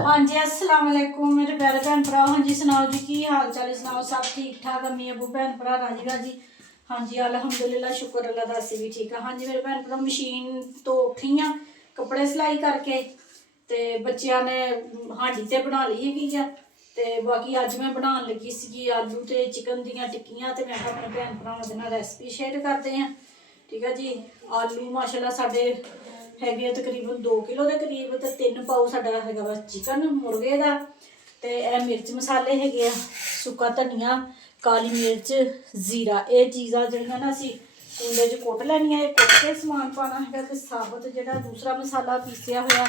हाँ जी अस्सलाम वालेकुम मेरे प्यारे भैन भरा। हाँ जी सुनाओ जी की हाल चाल सुनाओ, सब ठीक ठाक अम्मी अबू भैन भरा राजी राजी। हाँ जी अलहमदुलिल्लाह शुक्र अल्लाह दा असीं भी ठीक है। हाँ जी मेरे भैन भरा मशीन तो उठी हाँ कपड़े सिलाई करके ते बच्चियां ने हांडी ते बना ली हैगी आ ते बाकी अज मैं बनाने लगी सी आलू ते चिकन दियां टिक्कियां ते मैं अपने भैन भरावां दे नाल रेसिपी शेयर करते हैं। ठीक है जी। आलू माशाल्लाह साडे हैगे तकरीबन 2 किलो के करीब तो 3 पाओ साडा हैगा वा चिकन मुर्गे का ते ए मिर्च मसाले हैगे आ सुक्का धनिया काली मिर्च जीरा ये चीज़ां जिहड़ियां ना असीं कुंडे च कुट लैनियां। ये कुट के समान पाना हैगा ते साबत जिहड़ा दूसरा मसाला पीसिया होया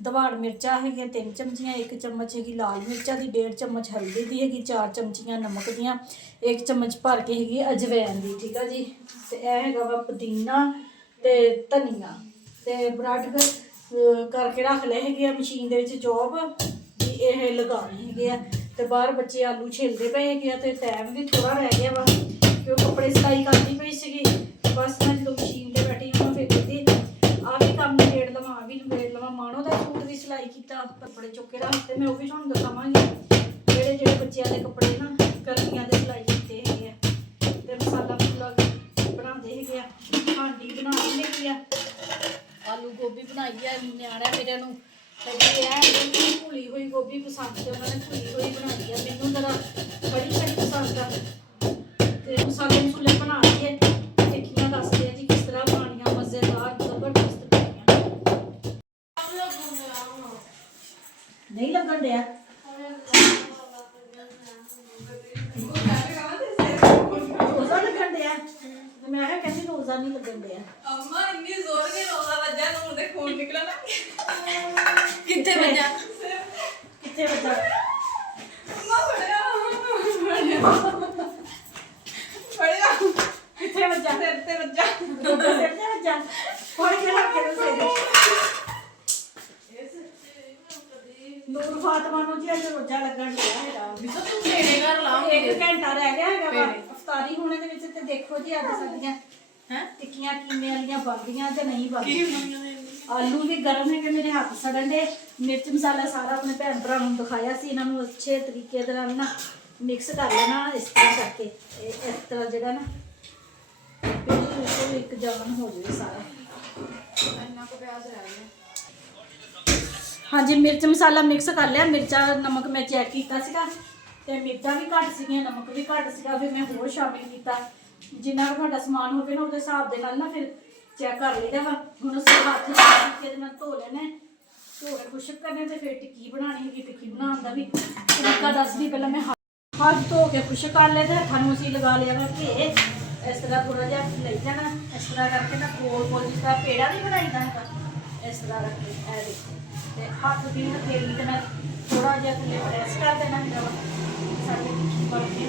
दवाड़ मिर्चा है 3 चमचियाँ 1 चम्मच हैगी लाल मिर्चा की 1.5 चम्मच हल्दी की हैगी 4 चमचियाँ नमक दियाँ 1 चम्मच भर के हैगी अजवैन की। ठीक है जी। तो यह हैगा वा पुदीना ते धनिया ते ब्रैड करके रख ले हैगे मशीन दे विच जॉब भी ये लगाने हैगे ते बाहर बच्चे आलू छिलते पे हैगे ते टाइम भी थोड़ा रह गया वा क्यों कपड़े सिलाई करनी पई सीगी। बस मैं जो मशीन ते बैठी हूँ फिर कहती आ भी काम निबेड़ लवां आ भी निबेड़ लवां। मानो का सूट भी सिलाई किया कपड़े चुके रखते मैं वो भी तुहानूं दसावांगी जेहड़े जेहड़े बच्चों के कपड़े ना गर्मियां दे सिलाई कीते हैगे ते मसाला मसूला बनाते हैगे हांडी बनाई हैगी आ आलू गोभी बनाई है न्याणा मेरे भुली हुई गोभी पसंद है उन्होंने भुली हुई बनाई है मैनू जरा कड़ी कड़ी पसंद है तो मसाले मसूले बना के टिक्कियां दसदे जी किस तरह बनानियां मज़ेदार जबरदस्त बनियां। नहीं लगन दिया रोज़ा लगन दिया मैं कहती रोज़ा नहीं लगन दिया अम्मा इतनी जोर के रोजा बजा ना मुझे खून निकला ना कितने बजा अम्मा बड़ा कितने बजा सिर ते बजा सिर ते बजा फड़ के रख के सिर नूर फातिमा नु जी अज रोजा लगन दिया हैगा बिसो तू मेरे घर लाओ 1 घंटा रह गया हैगा वा अफतारी होने दे विच ते देखो जी अज साडियां हैं टिक्कियां किवें वालियां बनदियां ते नहीं की बनदियां। आलू भी गर्म है मेरे हाथ सड़न दे मिर्च मसाला सारा अपने भैन भरा दिखाया सी इन्हों अच्छे तरीके दे नाल ना मिक्स कर लेना इस तरह करके इस तरह जगह ना बिल्कुल एक जमन हो जाए सारा अन्ना को प्याज रह गया। हाँ जी मिर्च मसाला मिक्स कर लिया मिर्चा नमक मैं चेक किया सीगा ते मिर्चा भी घट सी नमक भी घट सीगा फिर मैं होर शामिल किया जिन्ना भी तुहाडा समान होवे ना उहदे हिसाब दे नाल ना फिर चेक कर लेदा वा हुण असीं हत्थ तरीके दे नाल धो लेने धो के खुश्क करने ते फिर टिक्की बनानी है टिक्की बनाने दा भी तरीका दसदी पहले मैं हाथ धो के खुश्क कर ले ते हत्थां नूं असीं लगा लिया वा घे इस तरह थोड़ा जिहा लई जाना इस तरह करके ना गोल गोल जिस तरह पेड़ा नहीं बनाईदा हैगा इस तरह रख के ऐ देखो ते हाथ दी हथेली दे नाल थोड़ा जिहा थल्ले प्रेस कर देना हैगा वा साडी टिक्की बन के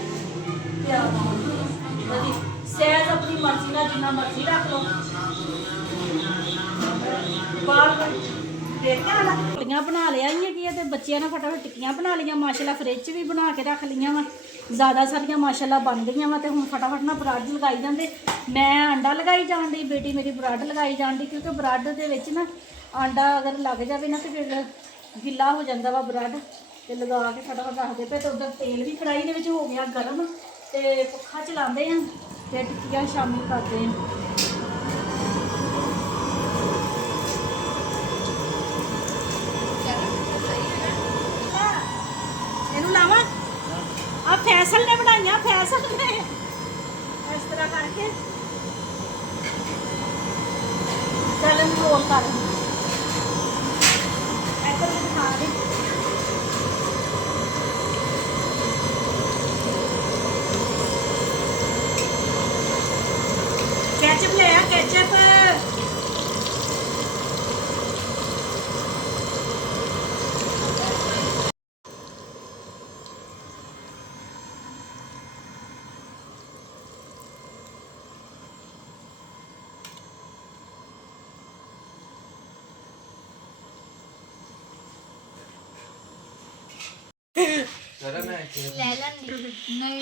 तैयार होगी। सैज अपनी मर्जी का जिन्ना मर्जी रख लो बाहर टिक्कियां बना लिया कि बच्चों ने फटाफट टिक्कियां बना लिया माशाल्लाह फ्रिज भी बना के रख लिया वा ज़्यादा सारिया माशाल्लाह बन गई वा तो हूँ फटाफट ना ब्रैड लगाई जाते मैं अंडा लगाई जान दी बेटी मेरी ब्रैड लगाई जान दी क्योंकि ब्रैड दे विच ना अंडा अगर लग जाए ना तो फिर गिला हो जाता वा ब्रैड तो लगा के फटाफट रखते पे तो उधर तेल भी कढ़ाई दे विच हो गया गर्म तो पक्खा चलाते हैं तो टिक्कियां शामिल करते हैं। लावा आ फैसल ने बनाइया फैसल ने इस तरह करके चलन रोल कर इधर दिखा दे केचप ले आ केचप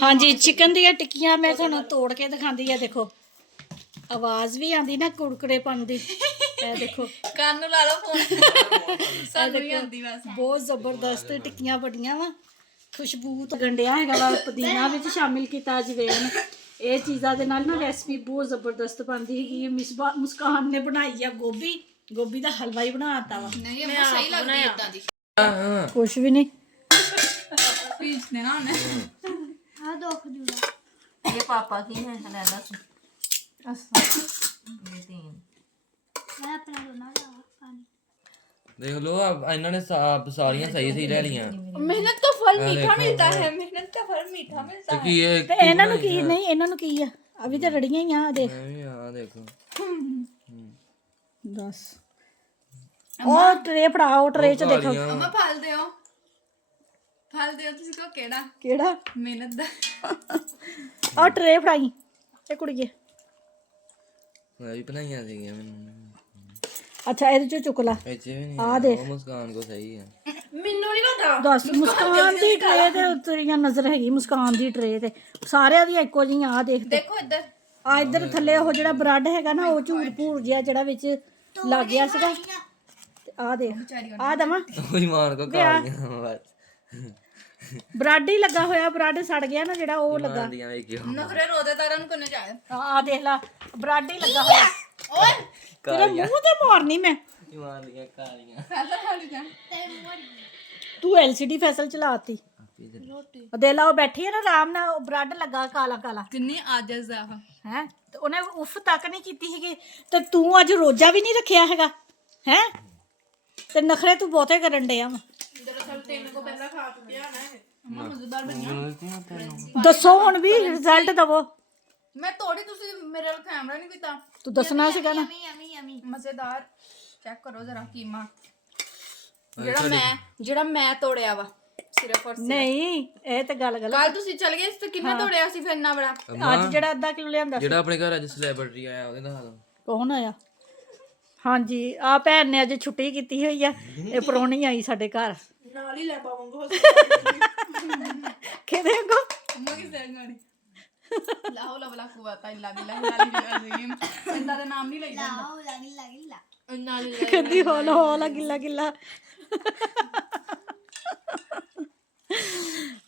हाँ जी चिकन दी टिक्कियां मैं तुहानू तोड़ के दिखाती है देखो आवाज़ भी आती ना कुड़कड़ेपन दी ਇਹ ਦੇਖੋ ਕੰਨ ਨੂੰ ਲਾ ਲਓ ਫੋਨ ਸਾਨੂੰ ਵੀ ਆਉਂਦੀ ਬਸ ਬਹੁਤ ਜ਼ਬਰਦਸਤ ਟਿੱਕੀਆਂ ਬੜੀਆਂ ਵਾ ਖੁਸ਼ਬੂ ਤੋਂ ਗੰਡਿਆ ਹੈਗਾ ਵਾ ਪੁਦੀਨਾ ਵਿੱਚ ਸ਼ਾਮਿਲ ਕੀਤਾ ਅਜਵੇਨ ਇਹ ਚੀਜ਼ਾਂ ਦੇ ਨਾਲ ਨਾ ਰੈਸਪੀ ਬਹੁਤ ਜ਼ਬਰਦਸਤ ਬਣਦੀ ਹੈਗੀ ਮੁਸਕਾਨ ਨੇ ਬਣਾਈ ਆ ਗੋਭੀ ਦਾ ਹਲਵਾ ਹੀ ਬਣਾਤਾ ਵਾ ਨਹੀਂ ਮੈਂ ਸਹੀ ਲੱਗਦੀ ਇਦਾਂ ਦੀ ਕੁਛ ਵੀ ਨਹੀਂ ਪੀਸ ਨੇ ਨਾ ਉਹਨੇ ਆ ਦੋ ਖਜੂਰਾ ਇਹ ਪਾਪਾ ਕੀ ਹੈ ਲੈ ਦੱਸ ਇਹ तीन ਮੈਂ ਆਪਣਾ ਦੋਨਾਂ ਦਾ ਪਾਣੀ देख लो अब इन्होंने सारियां सही ले लिया मेहनत का फल मीठा मिलता है मेहनत का फल मीठा मिलता है कि ये ਤੇ ਇਹਨਾਂ ਨੂੰ ਕੀ ਨਹੀਂ ਇਹਨਾਂ ਨੂੰ ਕੀ ਆ ਅਭੀ ਤਾਂ ਰੜੀਆਂ ਹੀ ਆ ਆਹ ਦੇਖ हां देखो ਦੱਸ ਉਹ ਟਰੇ ਫੜਾਓ ਟਰੇ ਚ ਦੇਖੋ ਅਮਾ ਫਲ ਦਿਓ ਤੁਸੀਂ ਕੋ ਕਿਹੜਾ ਮਿਹਨਤ ਦਾ ਆ ਟਰੇ ਫੜਾਈ ਇਹ ਕੁੜੀਏ मैं भी बनाइया थी मैंने ਅੱਛਾ ਇਹਦੇ ਚੋਂ ਚੁੱਕ ਲਾ ऐसे भी नहीं ਆ ਦੇਖ वो मुस्कान को सही है ਮੈਨੂੰ ਨਹੀਂ ਪਤਾ ਦੱਸ ਮੁਸਕਾਨ ਦੀ ਟਰੇ ਤੇ ਉਤਰੀਆਂ ਨਜ਼ਰ ਹੈਗੀ ਮੁਸਕਾਨ ਦੀ ਟਰੇ ਤੇ ਸਾਰਿਆਂ ਦੀ ਇੱਕੋ ਜਿਹੀਆਂ ਆ ਦੇਖ ਦੇਖੋ ਇੱਧਰ ਆ ਇੱਧਰ ਥੱਲੇ ਉਹ ਜਿਹੜਾ ਬ੍ਰੈਡ ਹੈਗਾ ਨਾ ਉਹ ਝੂਰ ਭੂਰ ਜਿਹਾ ਜਿਹੜਾ ਵਿੱਚ ਲੱਗ ਗਿਆ ਸੀਗਾ ਤੇ ਆ ਦੇਖ ਆ ਦਵਾਂ वही मान को कालियां बस ਬ੍ਰੈਡ ਹੀ ਲੱਗਾ ਹੋਇਆ ਬ੍ਰੈਡ ਸੜ ਗਿਆ ਨਾ ਜਿਹੜਾ ਉਹ ਲੱਗਾ दिया वे क्यों ਨਖਰੇ ਰੋਦੇ ਤਾਰਾਂ ਨੂੰ ਕੋਨੇ ਜਾਏ ਆ ਦੇਖ ਲਾ ਬ੍ਰੈਡ ਹੀ ਲੱਗਾ ਹੋਇਆ ਓਏ ਤੇਰੇ ਮੂੰਹ ਤੇ ਮਾਰਨੀ ਮੈਂ मान लिया कालियां ਫੈਸਲਾ ਖਾ ਲਈ ਜਾ ਤੂੰ LCD ਫੈਸਲ ਚਲਾਤੀ ਦੇ ਲਾ ਉਹ ਬੈਠੀ ਹੈ ਨਾ ਆਰਾਮ ਨਾਲ ਉਹ ਬ੍ਰੈਡ ਲੱਗਾ ਕਾਲਾ ਕਾਲਾ ਕਿੰਨੀ ਆਜਜ਼ ਆ ਹੈ ਤੇ ਉਹਨੇ ਉਫ ਤੱਕ ਨਹੀਂ ਕੀਤੀ ਸੀਗੀ ਤੇ ਤੂੰ ਅੱਜ ਰੋਜ਼ਾ ਵੀ ਨਹੀਂ ਰੱਖਿਆ ਹੈਗਾ ਹੈ ਤੇ ਨਖਰੇ ਤੂੰ ਬਹੁਤੇ ਕਰਨ ਡਿਆ ਵਾ ਦਰਅਸਲ ਤਿੰਨ ਕੋ ਪਹਿਲਾਂ ਖਾ ਚੁੱਕਿਆ ਨਾ ਅਮਾ ਮਜ਼ੇਦਾਰ ਬਣਿਆ ਦੱਸੋ ਹੁਣ ਵੀ ਰਿਜ਼ਲਟ ਦਵੋ ਮੈਂ ਤੋੜੀ ਤੁਸੀਂ ਮੇਰੇ ਵੱਲ ਕੈਮਰਾ ਨਹੀਂ ਕੀਤਾ ਤੂੰ ਦੱਸਣਾ ਸੀਗਾ ਨਾ ਯਮੀ ਮਜ਼ੇਦਾਰ ਚੈੱਕ ਕਰੋ ਜਰਾ ਕੀਮਾ ਜਿਹੜਾ ਮੈਂ ਤੋੜਿਆ ਵਾ ਸਿਰਫ ਔਰ ਨਹੀਂ ਇਹ ਤੇ ਗੱਲ ਕੱਲ ਤੁਸੀਂ ਚਲ ਗਏ ਤੇ ਕਿੰਨਾ ਤੋੜਿਆ ਸੀ ਫਿਰ ਇੰਨਾ ਬੜਾ ਅੱਜ ਜਿਹੜਾ ਅੱਧਾ ਕਿਲੋ ਲਿਆਂਦਾ ਸੀ जेड़ा अपने घर अज सेलिब्रिटी आया ओदे नाल ਕੌਣ ਆਇਆ ਹਾਂਜੀ ਆ ਭੈਣ ਨੇ ਅੱਜ ਛੁੱਟੀ ਕੀਤੀ ਹੋਈ ਆ ਇਹ ਪ੍ਰਾਹੁਣੀ ਆਈ ਸਾਡੇ ਘਰ ਨਾਲ ਹੀ ਲੈ ਪਾਵਾਂਗਾ ਕਿਹਦੇ ਕੋ ਅੰਮਾ ਕੀ ਸੈਂਗਾੜੀ ਲਾਹੋ ਲਵਲਾ ਕੁਵਾਤਾ ਇਲਾ ਬਿਲਾ ਅਜ਼ੀਮ ਇੰਦਾ ਦਾ ਨਾਮ ਨਹੀਂ ਲਈਦਾ ਆਓ ਲੱਗੀ ਨਾਲ ਕਹਿੰਦੀ ਹੋਲਾ ਗਿੱਲਾ ਗਿੱਲਾ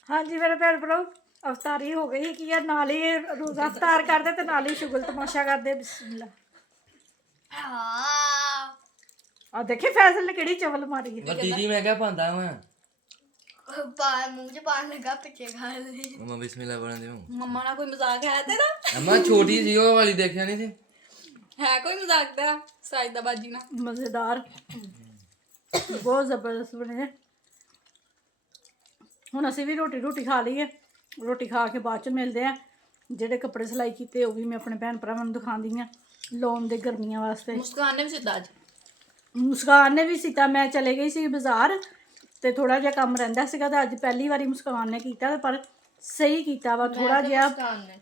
ਹਾਂਜੀ ਮੇਰੇ ਭੈਣ ਭਰਾ ਅਫਤਾਰੀ ਹੋ ਗਈ ਕੀ ਆ ਨਾਲ ਹੀ ਰੋਜ਼ਾ ਅਫਤਾਰ ਕਰਦੇ ਤੇ ਨਾਲ ਹੀ ਸ਼ੁਗਲ ਤਮਾਸ਼ਾ ਕਰਦੇ ਬਿਸਮਿਲ੍ਲਾ ਆ ਦੇਖੀ ਫੈਸਲ ਨੇ ਕਿਹੜੀ ਚਵਲ ਮਾਰੀ ਹੈ दीदी मैं क्या पांदा मैं ਪਾ ਮੂੰਹ ਚ ਪਾਣ ਲੱਗਾ ਪਿੱਛੇ ਖਾ ਲਈ मम्मा बिस्मिल्लाह बोल दे ਮੰਮਾ ਨਾਲ ਕੋਈ ਮਜ਼ਾਕ ਹੈ ਤੇਰਾ अम्मा छोटी सी वो वाली देखया नहीं थी ਹੈ ਕੋਈ ਮਜ਼ਾਕ ਤੇਰਾ ਸਾਇਦਾ ਬਾਜੀ ਨਾਲ ਮਜ਼ੇਦਾਰ ਬਹੁਤ ਜ਼ਬਰਦਸਤ ਬਣੇ ਹੁਣ ਅਸੀਂ ਵੀ ਰੋਟੀ ਖਾ ਲਈਏ ਰੋਟੀ ਖਾ ਕੇ ਬਾਅਦ ਚ ਮਿਲਦੇ ਆ ਜਿਹੜੇ ਕੱਪੜੇ ਸਿਲਾਈ ਕੀਤੇ ਉਹ ਵੀ ਮੈਂ ਆਪਣੇ ਭੈਣ ਭਰਾਵਾਂ ਨੂੰ ਦਿਖਾਉਂਦੀ ਆ ਲੋਨ ਦੇ ਗਰਮੀਆਂ ਵਾਸਤੇ ਮੁਸਕਾਨ ਨੇ ਵੀ ਸਿੱਧਾ ਅੱਜ ਮੁਸਕਾਨ ਨੇ ਵੀ ਸੀਤਾ ਮੈਂ ਚਲੇ ਗਈ ਸੀ ਬਾਜ਼ਾਰ ਤੇ ਥੋੜਾ ਜਿਹਾ ਕੰਮ ਰਹਿੰਦਾ ਸੀਗਾ ਤਾਂ ਅੱਜ ਪਹਿਲੀ ਵਾਰੀ ਮੁਸਕਾਨ ਨੇ ਕੀਤਾ ਪਰ ਸਹੀ ਕੀਤਾ ਵਾ ਥੋੜਾ ਜਿਹਾ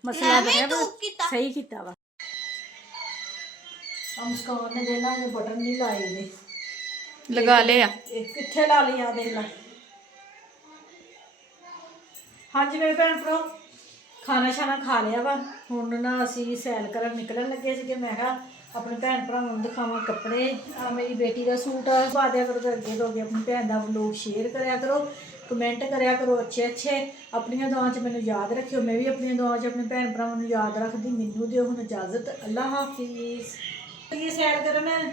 ਮਸਲਾ ਬਣਿਆ ਪਰ ਸਹੀ ਕੀਤਾ ਵਾ ਮੁਸਕਾਨ ਨੇ ਜਿਹੜਾ ਇਹ ਬਟਨ ਨਹੀਂ ਲਾਏ ਨੇ ਲਗਾ ਲਿਆ ਇਹ ਕਿੱਥੇ ਲਾ ਲਈ ਆ ਦੇਖ ਲੈ ਹਾਂਜੀ ਮੇਰੇ ਭੈਣ ਭਰਾ ਖਾਣਾ ਛਾਣਾ ਖਾ ਲਿਆ ਵਾ ਹੁਣ ਨਾ ਅਸੀਂ ਸੈਲ ਕਰਨ ਨਿਕਲਣ ਲੱਗੇ ਸੀਗੇ ਮੈਂ ਕਿਹਾ ਆਪਣੇ ਭੈਣ ਭਰਾਵਾਂ ਨੂੰ ਦਿਖਾਵਾਂ ਕੱਪੜੇ ਆ ਮੇਰੀ ਬੇਟੀ ਦਾ ਸੂਟ ਆ ਪਾ ਦਿਆ ਕਰੋ ਤੇ ਅੱਗੇ ਤੋਂ ਅੱਗੇ ਆਪਣੀ ਭੈਣ ਦਾ ਵਲੋਗ ਸ਼ੇਅਰ ਕਰਿਆ ਕਰੋ ਕਮੈਂਟ ਕਰਿਆ ਕਰੋ ਅੱਛੇ ਆਪਣੀਆਂ ਦੁਆਵਾਂ 'ਚ ਮੈਨੂੰ ਯਾਦ ਰੱਖਿਓ ਮੈਂ ਵੀ ਆਪਣੀਆਂ ਦੁਆਵਾਂ 'ਚ ਆਪਣੇ ਭੈਣ ਭਰਾਵਾਂ ਨੂੰ ਯਾਦ ਰੱਖਦੀ ਮੈਨੂੰ ਦਿਓ ਹੁਣ ਇਜਾਜ਼ਤ ਅੱਲਾ ਹਾਫਿਜ਼ ਇਹ ਸੈਰ ਕਰਨ